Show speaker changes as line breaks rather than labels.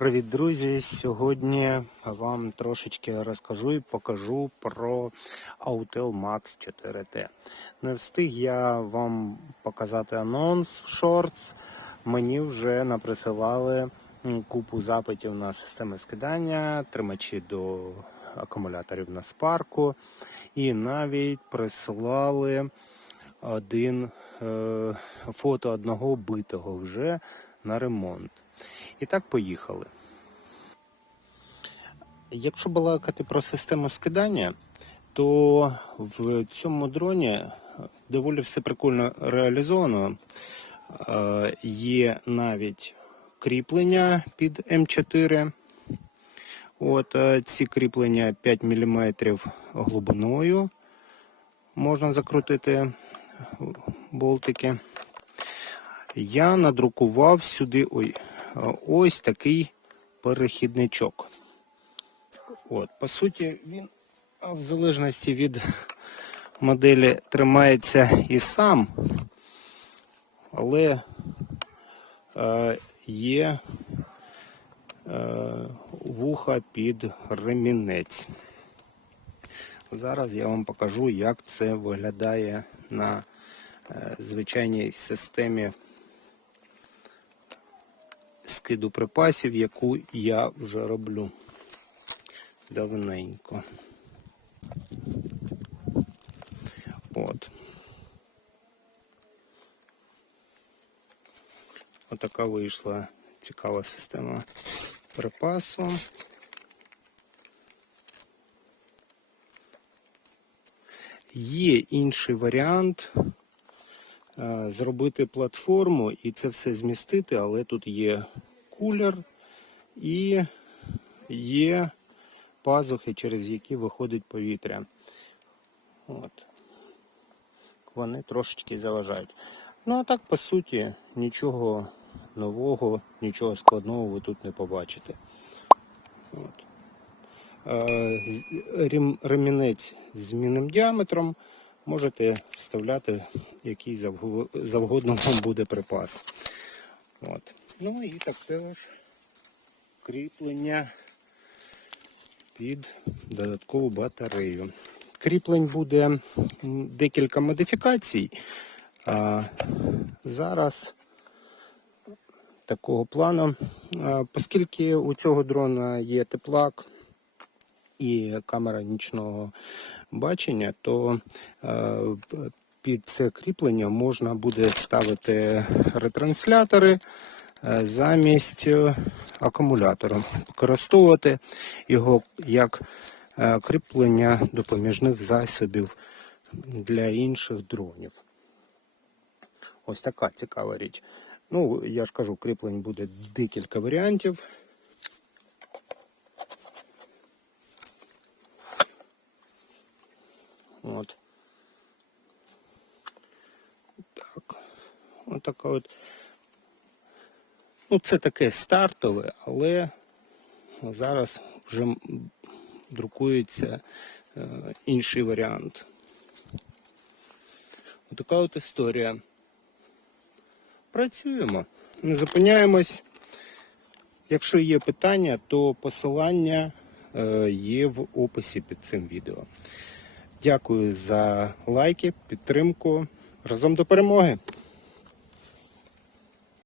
Привіт, друзі! Сьогодні вам трошечки розкажу і покажу про Autel Max 4T. Не встиг я вам показати анонс в Shorts. Мені вже наприсилали купу запитів на системи скидання, тримачі до акумуляторів на спарку, і навіть прислали один е, фото одного битого вже на ремонт. І так поїхали. Якщо балакати про систему скидання, то в цьому дроні доволі все прикольно реалізовано. Е, Є навіть кріплення під М4. От е, ці кріплення 5 мм глибиною. Можна закрутити болтики. Я надрукував сюди ой, ось такий перехідничок. От, по суті, він в залежності від моделі тримається і сам, але е, є е, вуха під ремінець. Зараз я вам покажу, як це виглядає на е, звичайній системі скиду припасів, яку я вже роблю давненько. От. Отака вийшла цікава система припасу. Є інший варіант е, зробити платформу і це все змістити, але тут є кулер і є пазухи, через які виходить повітря. От. Вони трошечки заважають. Ну а так, по суті, нічого нового, нічого складного ви тут не побачите. От. Е, Ремінець з змінним діаметром можете вставляти який завгодно вам буде припас. Ну і також кріплення під додаткову батарею. Кріплень буде декілька модифікацій. А зараз такого плану, оскільки у цього дрона є теплак і камера нічного бачення, то під це кріплення можна буде ставити ретранслятори замість е, акумулятора, використовувати його як е, кріплення допоміжних засобів для інших дронів. Ось така цікава річ. Ну, я ж кажу, кріплень буде декілька варіантів. От. Так. Ось така от. Ну, це таке стартове, але зараз вже друкується е, інший варіант. Ось така от історія. Працюємо, не зупиняємось. Якщо є питання, то посилання е, є в описі під цим відео. Дякую за лайки, підтримку. Разом до перемоги!